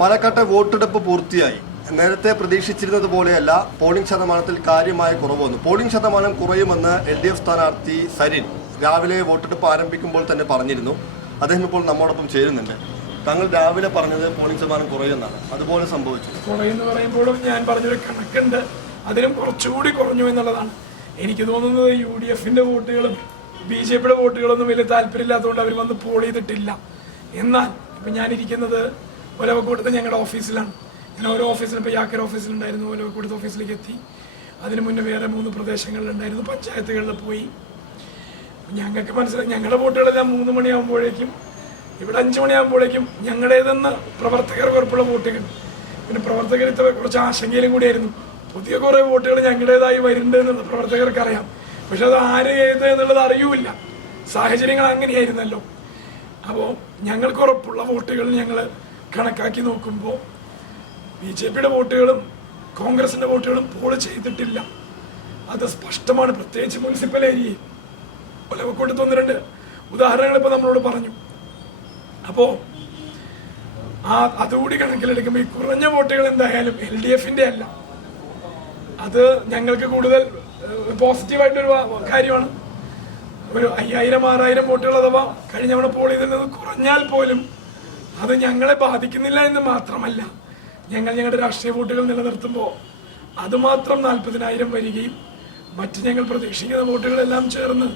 പാലക്കാട്ടെ വോട്ടെടുപ്പ് പൂർത്തിയായി. നേരത്തെ പ്രതീക്ഷിച്ചിരുന്നത് പോലെയല്ല, പോളിംഗ് ശതമാനത്തിൽ കാര്യമായ കുറവ് വന്നു. പോളിംഗ് ശതമാനം കുറയുമെന്ന് LDF സ്ഥാനാർത്ഥി സരിൻ രാവിലെ വോട്ടെടുപ്പ് ആരംഭിക്കുമ്പോൾ തന്നെ പറഞ്ഞിരുന്നു. അദ്ദേഹം ഇപ്പോൾ നമ്മോടൊപ്പം ചേരുന്നുണ്ട്. താങ്കൾ രാവിലെ പറഞ്ഞത് പോളിംഗ് ശതമാനം കുറയുമെന്നാണ്, അതുപോലെ സംഭവിച്ചു? കുറയെന്ന് പറയുമ്പോഴും ഞാൻ പറഞ്ഞൊരു കണക്കുണ്ട്, അതിനും കുറച്ചുകൂടി കുറഞ്ഞു എന്നുള്ളതാണ്. എനിക്ക് തോന്നുന്നത് UDFന്റെ വോട്ടുകളും BJPയുടെ വോട്ടുകളൊന്നും വലിയ താല്പര്യമില്ലാത്തതുകൊണ്ട് അവർ വന്ന് പോൾ ചെയ്തിട്ടില്ല. എന്നാൽ ഇപ്പം ഞാനിരിക്കുന്നത് ഒലവക്കോട്ടത്തെ ഞങ്ങളുടെ ഓഫീസിലാണ്. ഞാൻ ഓരോ ഓഫീസിലും ഇപ്പോൾ യാക്കര ഓഫീസിലുണ്ടായിരുന്നു, ഒലവക്കോട്ടത്തെ ഓഫീസിലേക്ക് എത്തി. അതിന് മുന്നേ വേറെ 3 പ്രദേശങ്ങളിലുണ്ടായിരുന്നു, പഞ്ചായത്തുകളിൽ പോയി. ഞങ്ങൾക്ക് മനസ്സിലായി ഞങ്ങളുടെ വോട്ടുകളെല്ലാം 3 മണിയാകുമ്പോഴേക്കും, ഇവിടെ 5 മണിയാകുമ്പോഴേക്കും ഞങ്ങളുടേതെന്ന് പ്രവർത്തകർ ഉറപ്പുള്ള വോട്ടുകൾ. പിന്നെ പ്രവർത്തകർ കുറച്ച് ആശങ്കയിലും കൂടിയായിരുന്നു. പുതിയ കുറേ വോട്ടുകൾ ഞങ്ങളുടേതായി വരുന്നുണ്ട് എന്നുള്ള പ്രവർത്തകർക്കറിയാം. പക്ഷെ അത് ആര് ഏത് എന്നുള്ളത് അറിയൂല. സാഹചര്യങ്ങൾ അങ്ങനെയായിരുന്നല്ലോ. അപ്പോൾ ഞങ്ങൾക്ക് ഉറപ്പുള്ള വോട്ടുകൾ ഞങ്ങൾ കണക്കാക്കി നോക്കുമ്പോൾ BJPയുടെ വോട്ടുകളും കോൺഗ്രസിന്റെ വോട്ടുകളും പോൾ ചെയ്തിട്ടില്ല. അത് സ്പഷ്ടമാണ്. പ്രത്യേകിച്ച് മുനിസിപ്പൽ ഏരിയയിൽ ഒലവക്കോട്ടത്ത് 1-2 ഉദാഹരണങ്ങൾ ഇപ്പോൾ നമ്മളോട് പറഞ്ഞു. അപ്പോൾ അതുകൂടി കണക്കിലെടുക്കുമ്പോൾ ഈ കുറഞ്ഞ വോട്ടുകൾ എന്തായാലും LDFന്റെ അല്ല. അത് ഞങ്ങൾക്ക് കൂടുതൽ പോസിറ്റീവായിട്ടൊരു കാര്യമാണ്. ഒരു 5000-6000 വോട്ടുകൾ അഥവാ കഴിഞ്ഞ തവണ പോൾ ചെയ്തിൽ നിന്ന് കുറഞ്ഞാൽ പോലും അത് ഞങ്ങളെ ബാധിക്കുന്നില്ല എന്ന് മാത്രമല്ല, ഞങ്ങളുടെ രാഷ്ട്രീയ വോട്ടുകൾ നിലനിർത്തുമ്പോൾ അതുമാത്രം 40,000 വരികയും മറ്റ് ഞങ്ങൾ പ്രതീക്ഷിക്കുന്ന വോട്ടുകളെല്ലാം ചേർന്ന്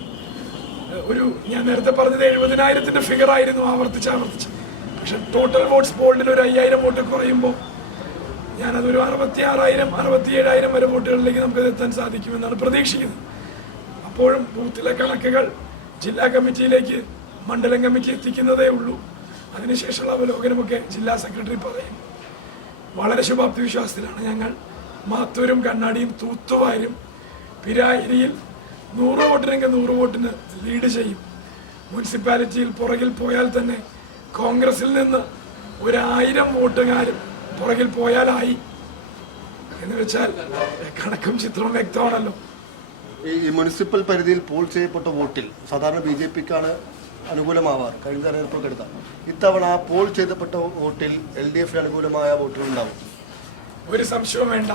ഞാൻ നേരത്തെ പറഞ്ഞത് 70,000ന്റെ ഫിഗർ ആയിരുന്നു ആവർത്തിച്ച്. പക്ഷെ ടോട്ടൽ വോട്ട്സ് പോളിൽ ഒരു 5000 വോട്ട് കുറയുമ്പോൾ ഞാനതൊരു 66,000-67,000 വരെ വോട്ടുകളിലേക്ക് നമുക്ക് എത്താൻ സാധിക്കുമെന്നാണ് പ്രതീക്ഷിക്കുന്നത്. അപ്പോഴും ബൂത്തിലെ കണക്കുകൾ ജില്ലാ കമ്മിറ്റിയിലേക്ക്, മണ്ഡലം കമ്മിറ്റി എത്തിക്കുന്നതേ ഉള്ളൂ. അതിനുശേഷമുള്ള അവലോകനമൊക്കെ ജില്ലാ സെക്രട്ടറി പറയും. വളരെ ശുഭാപ്തി വിശ്വാസത്തിലാണ് ഞങ്ങൾ. മാത്തൂരും കണ്ണാടിയും തൂത്തുവാരും പിരായിരിയിൽ 100 വോട്ടിനെങ്കിൽ 100 വോട്ടിന് ലീഡ് ചെയ്യും. മുനിസിപ്പാലിറ്റിയിൽ പുറകിൽ പോയാൽ തന്നെ കോൺഗ്രസിൽ നിന്ന് 1000 വോട്ടുകാരും പുറകിൽ പോയാലായി എന്ന് വെച്ചാൽ കണക്കും ചിത്രവും വ്യക്തമാണല്ലോ. ഈ മുനിസിപ്പൽ പരിധിയിൽ പോൾ ചെയ്യപ്പെട്ട വോട്ടിൽ സാധാരണ BJPക്കാണ് അനുകൂലമാവാറ്. കഴിഞ്ഞ തെരഞ്ഞെടുപ്പൊക്കെ എടുത്താൽ ഇത്തവണ ആ പോൾ ചെയ്യപ്പെട്ട വോട്ടിൽ LDFന് അനുകൂലമായ വോട്ടുകൾ ഉണ്ടാവും. ഒരു സംശയവും വേണ്ട.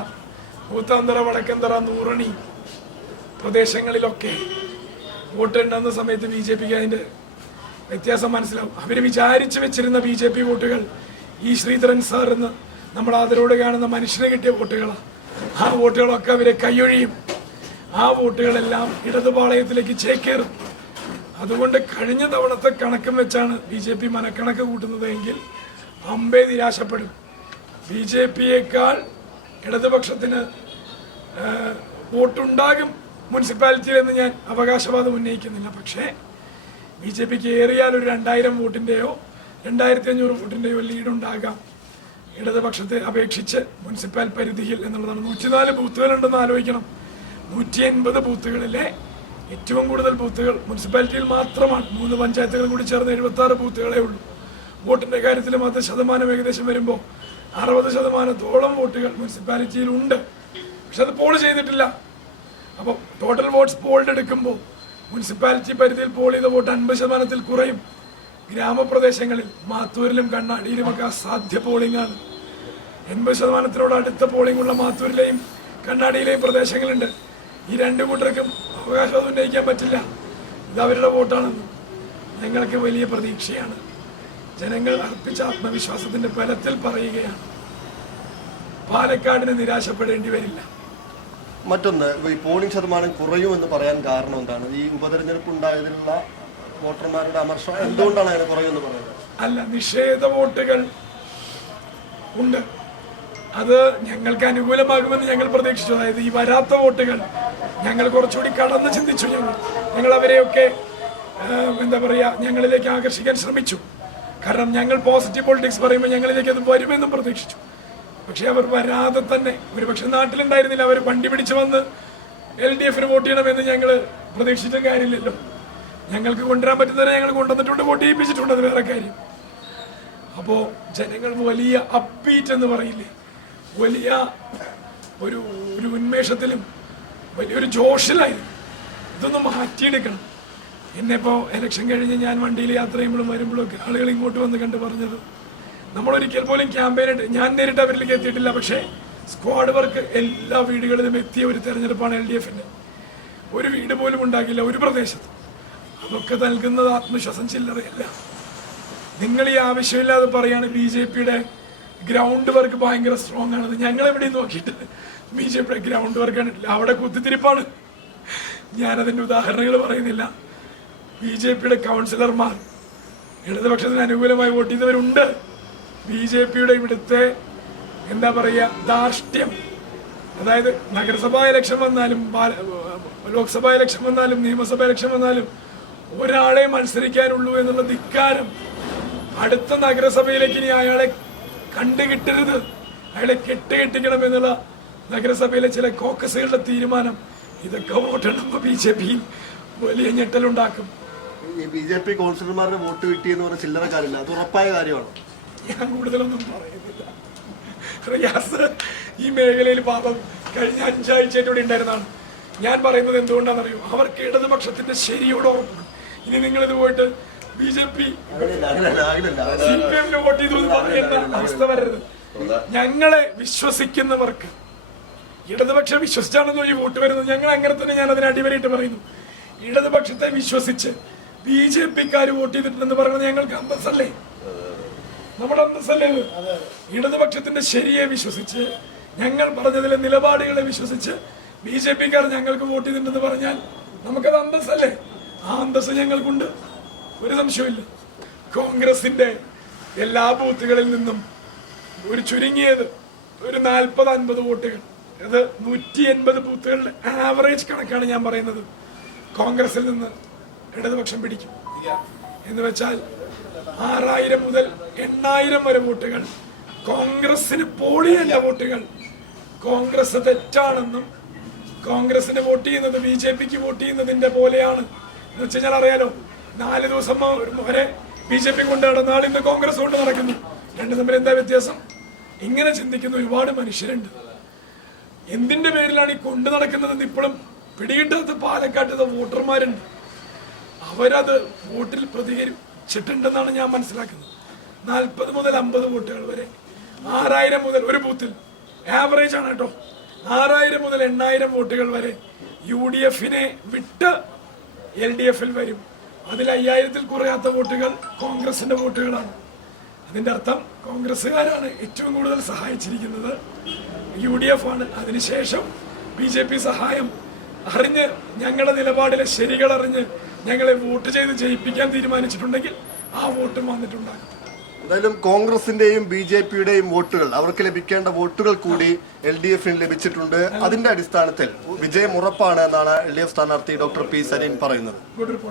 കൂത്താന്തറ, വടക്കന്തറ, നൂറണി പ്രദേശങ്ങളിലൊക്കെ വോട്ടുണ്ടെന്ന സമയത്ത് BJPക്ക് അതിന്റെ വ്യത്യാസം മനസ്സിലാവും. അവര് വിചാരിച്ചു വെച്ചിരുന്ന BJP വോട്ടുകൾ ഈ ശ്രീധരൻ സാർ എന്ന് നമ്മൾ ആദരോട് കാണുന്ന മനുഷ്യന് കിട്ടിയ വോട്ടുകളാണ്. ആ വോട്ടുകളൊക്കെ അവരെ കൈയൊഴിയും. ആ വോട്ടുകളെല്ലാം ഇടതുപാളയത്തിലേക്ക് ചേക്കേറും. അതുകൊണ്ട് കഴിഞ്ഞ തവണത്തെ കണക്കും വെച്ചാണ് BJP മനക്കണക്ക് കൂട്ടുന്നത് എങ്കിൽ അമ്പേ നിരാശപ്പെടും. BJPയേക്കാൾ ഇടതുപക്ഷത്തിന് വോട്ടുണ്ടാകും മുനിസിപ്പാലിറ്റിയിൽ എന്ന് ഞാൻ അവകാശവാദം ഉന്നയിക്കുന്നില്ല. പക്ഷേ BJPക്ക് ഏറിയാൽ ഒരു 2000 വോട്ടിന്റെയോ 2500 വോട്ടിന്റെയോ ലീഡുണ്ടാകാം ഇടതുപക്ഷത്തെ അപേക്ഷിച്ച് മുനിസിപ്പൽ പരിധിയിൽ എന്നുള്ളതാണ്. 104 ബൂത്തുകളുണ്ടെന്ന് ആലോചിക്കണം. 180 ബൂത്തുകളിലെ ഏറ്റവും കൂടുതൽ ബൂത്തുകൾ മുനിസിപ്പാലിറ്റിയിൽ മാത്രമാണ്. 3 പഞ്ചായത്തുകളും കൂടി ചേർന്ന് 76 ബൂത്തുകളേ ഉള്ളൂ. വോട്ടിന്റെ കാര്യത്തിൽ മാത്രം ശതമാനം ഏകദേശം വരുമ്പോൾ 60% വോട്ടുകൾ മുനിസിപ്പാലിറ്റിയിൽ ഉണ്ട്. പക്ഷെ അത് പോൾ ചെയ്തിട്ടില്ല. അപ്പോൾ ടോട്ടൽ വോട്ട്സ് പോൾഡ് എടുക്കുമ്പോൾ മുനിസിപ്പാലിറ്റി പരിധിയിൽ പോൾ ചെയ്ത വോട്ട് 50% കുറയും. ഗ്രാമപ്രദേശങ്ങളിൽ മാത്തൂരിലും കണ്ണാടിയിലുമൊക്കെ അസാധ്യ പോളിംഗ് ആണ്. 80% അടുത്ത പോളിംഗ് ഉള്ള മാത്തൂരിലെയും കണ്ണാടിയിലെയും പ്രദേശങ്ങളുണ്ട്. ഈ 2 കൂട്ടർക്കും അവകാശം ഉന്നയിക്കാൻ പറ്റില്ല. ഇത് അവരുടെ വോട്ടാണെന്ന് ഞങ്ങൾക്ക് വലിയ പ്രതീക്ഷയാണ്. ജനങ്ങൾ അർപ്പിച്ച ആത്മവിശ്വാസത്തിന്റെ ബലത്തിൽ പറയുകയാണ്, പാലക്കാടിന് നിരാശപ്പെടേണ്ടി വരില്ല. മറ്റൊന്ന്, ഈ പോളിംഗ് ശതമാനം കുറയുമെന്ന് പറയാൻ കാരണം എന്താണ്? ഈ ഉപതെരഞ്ഞെടുപ്പ് ഉണ്ടായതിലുള്ള വോട്ടർമാരുടെ അമർഷം എന്തുകൊണ്ടാണ് അങ്ങനെ കുറയുമെന്ന് പറയുന്നത്? അല്ല, നിഷേധ വോട്ടുകൾ ഉണ്ട്. അത് ഞങ്ങൾക്ക് അനുകൂലമാകുമെന്ന് ഞങ്ങൾ പ്രതീക്ഷിച്ചു. അതായത് ഈ വരാത്ത വോട്ടുകൾ ഞങ്ങൾ കുറച്ചുകൂടി കടന്ന് ചിന്തിച്ചു. ഞങ്ങൾ അവരെയൊക്കെ ഞങ്ങളിലേക്ക് ആകർഷിക്കാൻ ശ്രമിച്ചു. കാരണം ഞങ്ങൾ പോസിറ്റീവ് പൊളിറ്റിക്സ് പറയുമ്പോൾ ഞങ്ങളിലേക്ക് അത് വരുമെന്നും പ്രതീക്ഷിച്ചു. പക്ഷെ അവർ വരാതെ തന്നെ, ഒരുപക്ഷെ നാട്ടിലുണ്ടായിരുന്നില്ല, അവർ വണ്ടി പിടിച്ചു വന്ന് LDFന് വോട്ട് ചെയ്യണമെന്ന് ഞങ്ങൾ പ്രതീക്ഷിച്ചിട്ടും കാര്യമില്ലല്ലോ. ഞങ്ങൾക്ക് കൊണ്ടുവരാൻ പറ്റുന്നവരെ ഞങ്ങൾ കൊണ്ടുവന്നിട്ടുണ്ട്, വോട്ട് ചെയ്യിപ്പിച്ചിട്ടുണ്ട്, അത് വേറെ കാര്യം. അപ്പോൾ ജനങ്ങൾ വലിയ അപ്ബീറ്റ് എന്ന് പറയില്ലേ, വലിയ ഒരു ഉന്മേഷത്തിലും വലിയൊരു ജോഷിലായിരുന്നു. ഇതൊന്ന് മാറ്റിയെടുക്കണം. എന്നെ ഇപ്പോൾ ഇലക്ഷൻ കഴിഞ്ഞ് ഞാൻ വണ്ടിയിൽ യാത്ര ചെയ്യുമ്പോഴും വരുമ്പോഴൊക്കെ ആളുകൾ ഇങ്ങോട്ട് വന്ന് കണ്ട് പറഞ്ഞത്, നമ്മൾ ഒരിക്കൽ പോലും ക്യാമ്പയിനായിട്ട് ഞാൻ നേരിട്ട് അവരിലേക്ക് എത്തിയിട്ടില്ല. പക്ഷേ സ്ക്വാഡ് വർക്ക് എല്ലാ വീടുകളിലും എത്തിയ ഒരു തെരഞ്ഞെടുപ്പാണ് LDFന്റെ. ഒരു വീട് പോലും ഉണ്ടാക്കില്ല ഒരു പ്രദേശത്ത്. അതൊക്കെ നൽകുന്നത് ആത്മവിശ്വാസം ചില്ലറയല്ല. നിങ്ങൾ ഈ ആവശ്യമില്ലാതെ പറയാണ് BJPയുടെ ഗ്രൗണ്ട് വർക്ക് ഭയങ്കര സ്ട്രോങ് ആണെന്ന്. ഞങ്ങൾ എവിടെയും നോക്കിയിട്ട് BJPയുടെ ഗ്രൗണ്ട് വർക്ക് കണ്ടിട്ടില്ല. അവിടെ കുത്തിത്തിരിപ്പാണ്. ഞാനതിൻ്റെ ഉദാഹരണങ്ങൾ പറയുന്നില്ല. BJPയുടെ കൗൺസിലർമാർ ഇടതുപക്ഷത്തിന് അനുകൂലമായി വോട്ട് ചെയ്തവരുണ്ട്. BJPയുടെ ഇവിടുത്തെ എന്താ പറയുക ധാർഷ്ട്യം, അതായത് നഗരസഭാ ഇലക്ഷൻ വന്നാലും ലോക്സഭാ ഇലക്ഷൻ വന്നാലും നിയമസഭാ ഇലക്ഷൻ വന്നാലും ഒരാളെ മത്സരിക്കാനുള്ളൂ എന്നുള്ള ധിക്കാരം, അടുത്ത നഗരസഭയിലേക്ക് ഇനി അയാളെ കണ്ടുകിട്ടരുത്, അയാളെ കെട്ടുകെട്ടിക്കണം എന്നുള്ള നഗരസഭയിലെ ചില കോക്കസുകളുടെ തീരുമാനം, ഇതൊക്കെ വോട്ടെണ്ണുമ്പോൾ BJP വലിയ ഞെട്ടലുണ്ടാക്കും. ഈ BJP കൗൺസിലർമാരുടെ വോട്ട് കിട്ടിയെന്ന് പറഞ്ഞ ചില്ലറ കാര്യമില്ല, അത് ഉറപ്പായ കാര്യമാണ്. ഞാൻ കൂടുതലൊന്നും പറയുന്നില്ല. റിയാസ് ഈ മേഖലയിൽ പാപം കഴിഞ്ഞ 5 ആഴ്ചയായിട്ട് ഇവിടെ ഉണ്ടായിരുന്നതാണ്. ഞാൻ പറയുന്നത് എന്തുകൊണ്ടാണെന്നറിയോ, അവർക്ക് ഇടതുപക്ഷത്തിന്റെ ശരിയോട് ഉറപ്പുണ്ട്. ഇനി നിങ്ങൾ ഇത് പോയിട്ട് BJP CPM വോട്ട് ചെയ്തു എന്ന് പറയുന്ന അവസ്ഥ വരരുത്. ഞങ്ങളെ വിശ്വസിക്കുന്നവർക്ക്, ഇടതുപക്ഷം വിശ്വസിച്ചാണെന്നോ ഈ വോട്ട് വരുന്നത്, ഞങ്ങൾ അങ്ങനെ തന്നെ ഞാൻ അതിന് അടിവരയിട്ട് പറയുന്നു. ഇടതുപക്ഷത്തെ വിശ്വസിച്ച് BJPക്കാർ വോട്ട് ചെയ്തിട്ടുണ്ടെന്ന് പറയുന്നത് ഞങ്ങൾക്ക് അന്തസ്സല്ലേ? നമ്മുടെ അന്തസ്സല്ലേ? ഇടതുപക്ഷത്തിന്റെ ശരിയെ വിശ്വസിച്ച്, ഞങ്ങൾ പറഞ്ഞതിലെ നിലപാടുകളെ വിശ്വസിച്ച് BJPക്കാർ ഞങ്ങൾക്ക് വോട്ട് ചെയ്തിട്ടുണ്ടെന്ന് പറഞ്ഞാൽ നമുക്കത് അന്തസ്സല്ലേ? ആ അന്തസ് ഞങ്ങൾക്കുണ്ട്, ഒരു സംശയമില്ല. കോൺഗ്രസിന്റെ എല്ലാ ബൂത്തുകളിൽ നിന്നും ഒരു ചുരുങ്ങിയത് ഒരു 40-50 വോട്ടുകൾ, അത് 180 ബൂത്തുകളുടെ ആവറേജ് കണക്കാണ് ഞാൻ പറയുന്നത്, കോൺഗ്രസിൽ നിന്ന് ഇടതുപക്ഷം പിടിക്കും. എന്ന് വെച്ചാൽ 6000 മുതൽ 8000 വരെ വോട്ടുകൾ കോൺഗ്രസിന് പോളിയല്ല വോട്ടുകൾ. കോൺഗ്രസ് തെറ്റാണെന്നും കോൺഗ്രസിന് വോട്ട് ചെയ്യുന്നത് BJPക്ക് വോട്ട് ചെയ്യുന്നതിന്റെ പോലെയാണ് എന്ന് വെച്ച് കഴിഞ്ഞാൽ അറിയാലോ, 4 ദിവസം വരെ BJP കൊണ്ട് നടന്ന ആൾ ഇന്ന് കോൺഗ്രസ് കൊണ്ട് നടക്കുന്നു. രണ്ടും തമ്മിൽ എന്താ വ്യത്യാസം? ഇങ്ങനെ ചിന്തിക്കുന്ന ഒരുപാട് മനുഷ്യരുണ്ട്. എന്തിന്റെ പേരിലാണ് ഈ കൊണ്ടു നടക്കുന്നതെന്ന് ഇപ്പോഴും പിടികിട്ടാത്ത പാലക്കാട്ടത്തെ വോട്ടർമാരുണ്ട്. അവരത് വോട്ടിൽ പ്രതികരിച്ചിട്ടുണ്ടെന്നാണ് ഞാൻ മനസ്സിലാക്കുന്നത്. 40 മുതൽ 50 വോട്ടുകൾ വരെ, 6000 മുതൽ ഒരു ബൂത്തിൽ ആവറേജ് ആണ് കേട്ടോ, 6000 മുതൽ 8000 വോട്ടുകൾ വരെ UDFനെ വിട്ട് LDFൽ വരും. അതിൽ 5000-ൽ കുറയാത്ത വോട്ടുകൾ കോൺഗ്രസിന്റെ വോട്ടുകളാണ്. അതിന്റെ അർത്ഥം കോൺഗ്രസ്സുകാരാണ് ഏറ്റവും കൂടുതൽ സഹായിച്ചിരിക്കുന്നത്, UDF ആണ്. അതിനുശേഷം BJP സഹായം അറിഞ്ഞ്, ഞങ്ങളുടെ നിലപാടിലെ ശരികൾ അറിഞ്ഞ് ഞങ്ങളെ വോട്ട് ചെയ്ത് ജയിപ്പിക്കാൻ തീരുമാനിച്ചിട്ടുണ്ടെങ്കിൽ ആ വോട്ടും വന്നിട്ടുണ്ടാകും. എന്തായാലും കോൺഗ്രസിന്റെയും BJPയുടെയും വോട്ടുകൾ, അവർക്ക് ലഭിക്കേണ്ട വോട്ടുകൾ കൂടി LDFന് ലഭിച്ചിട്ടുണ്ട്. അതിന്റെ അടിസ്ഥാനത്തിൽ വിജയം ഉറപ്പാണ് എന്നാണ് LDF സ്ഥാനാർത്ഥി ഡോക്ടർ P. സരീൻ പറയുന്നത്.